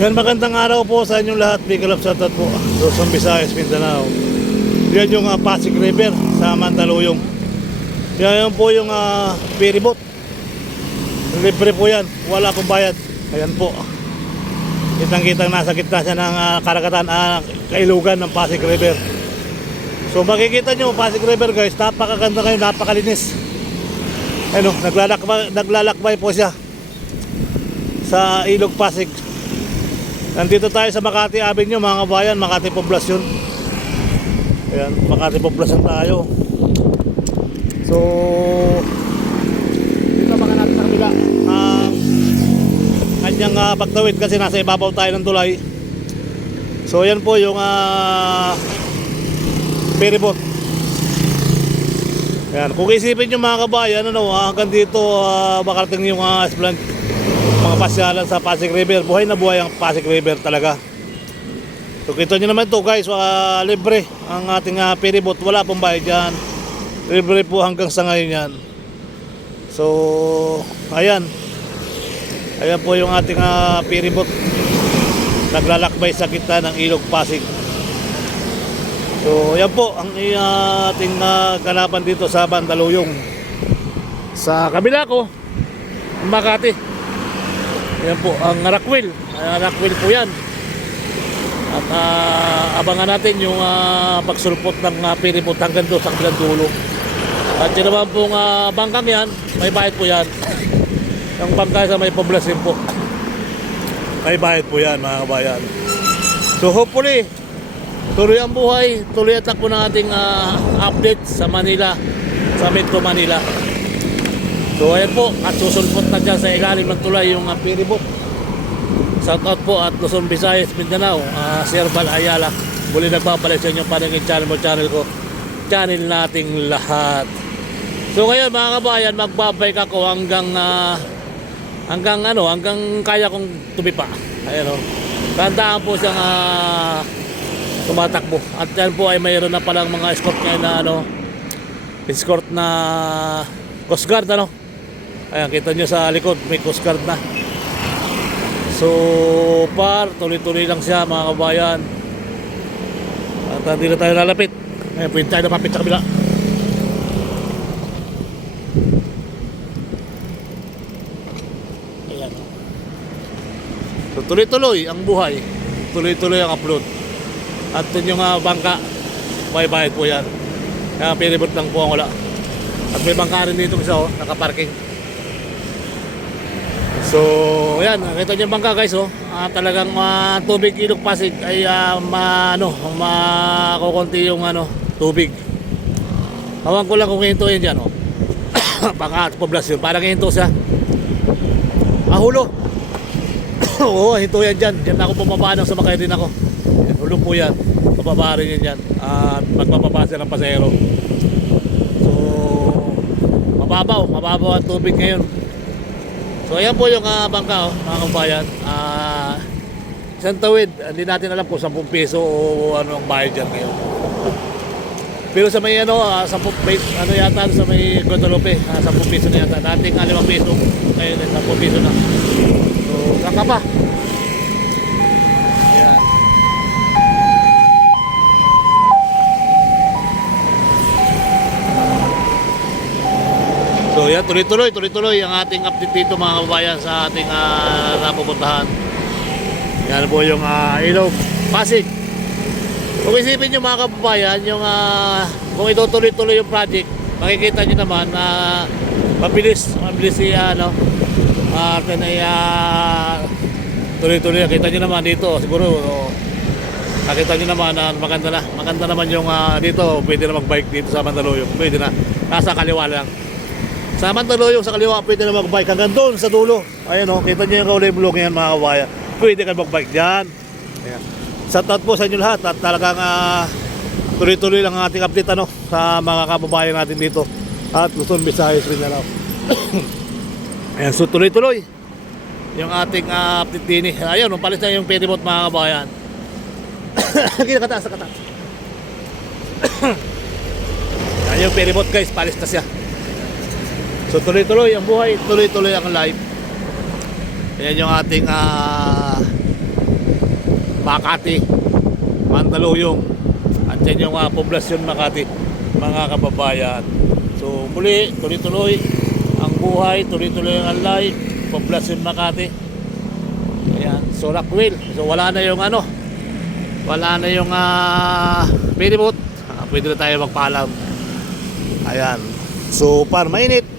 Yan, magandang araw po sa inyong lahat. Big love sa po. Luzon, Visayas, Mindanao. Yan yung Pasig River sa Mandaluyong. Yan po yung ferry boat. Libre po yan. Wala pong bayad. Ayan po. Kitang-kitang nasa gitna siya ng karagatan, kailugan ng Pasig River. So makikita nyo, Pasig River guys, napakaganda kayo, napakalinis. Ano, naglalakbay po siya sa Ilog Pasig. Nandito tayo sa Makati Avenue mga kabayan, Makati Poblacion. Ayan, Makati Poblacion tayo. So dito baka natin sa kabila kanyang pagtawid kasi nasa ibabaw tayo ng tulay. So yan po yung ferry boat. Ayan, kung isipin nyo mga kabayan, hanggang dito makarating yung mga pasyalan sa Pasig River. Buhay na buhay ang Pasig River talaga. So kita nyo naman ito guys, libre ang ating ferry boat. Wala pong bayad dyan. Libre po hanggang sa ngayon yan. So ayan, ayan po yung ating ferry boat, naglalakbay sa gitna ng Ilog Pasig. So yan po ang ating ganapan dito sa Mandaluyong. Sa kabila ko, Makati. Yan po ang Rockwell. Rockwell po yan. At abangan natin yung pagsulpot ng ferry boat hanggang doon sa kabilang dulo. At yun naman pong bangkang yan, may bayad po yan. Yung bangka sa may poblasyon po, may bayad po yan mga kabayan. So hopefully tuloy ang buhay, tuloy at takbo ng ating update sa Manila, sa Metro Manila. So ayan po, at susulpot na dyan sa ilalim ng tulay yung ferry boat. Shout out po at Luzon, Visayas, Mindanao, Sir Val Ayala. Muli nagbabalik sa inyong paningin channel ko, channel nating lahat. So ngayon mga kabayan, magbabike ako hanggang kaya kong tumipa. Ayan o, tandaan po siyang tumatakbo. At yan po ay mayroon na palang mga escort ngayon na escort na Coast Guard Ayan, kita nyo sa likod, may Coast Guard na. So tuloy-tuloy lang siya mga kabayan. At hindi na tayo lalapit. Ayan, pwede tayo napapit sa kabila. Ayan. So tuloy-tuloy ang buhay, tuloy-tuloy ang upload. At yun yung bangka, may bayad po yan. Kaya ferryboat lang po ang wala. At may bangka rin dito isa nakaparking. So ayan, nakita nyo yung bangka guys talagang tubig Ilog Pasig ay makukunti yung tubig. Hawan ko lang kung hinto yan dyan bangka at poblasyon, parang hinto siya hulo. Oo, hinto yan dyan. Dyan ako pumapaan sa makay din ako. Hulo po yan, pababa rin yan dyan at magpapapasa ng pasahero. So mababaw ang tubig ngayon. So ayan po yung bangka mga kabayan. Isang tawid, hindi natin alam kung 10 piso o ano ang bayad dyan ngayon. Pero sa may 10 yata sa may Guadalupe, 10 piso na yata. Dating 5 piso, ngayon 10 piso na. So saka pa. Ayan. So yan, tuloy-tuloy ang ating update dito mga kababayan sa ating napupuntahan. Yan po yung Ilog Pasig. Kung isipin nyo mga kababayan, yung kung itutuloy-tuloy yung project, makikita nyo naman na mabilis si tuloy-tuloy. Kita nyo naman dito siguro nakita nyo naman na maganda naman yung dito. Pwede na magbike dito sa Mandaluyong, pwede na, nasa kaliwa lang. Sa Mandaluyong sa kaliwa, pwede na magbike hanggang doon sa dulo. Ayan kita nyo yung kaulay-bulong yan mga kabayan. Pwede ka magbike dyan. Ayan. Shout out po sa inyo lahat. At talagang tuloy-tuloy lang ang ating update sa mga kababayan natin dito. At Luzon, Visayas, Mindanao. Ayan, so tuloy-tuloy yung ating update din. Ayun, palis na yung ferry boat mga kabayan. Kinakataas sa kataas. Ayan yung ferry boat guys, palis na siya. So tuloy-tuloy ang buhay, tuloy-tuloy ang life. Ayan yung ating Makati, Mandaluyong. At yan yung poblasyon Makati, mga kababayan. So muli, tuloy-tuloy ang buhay, tuloy-tuloy ang alay, poblasyon Makati. Ayan, so Rockwell. So wala na yung wala na yung ferryboat. Pwede na tayo magpaalam. Ayan. So par mainit.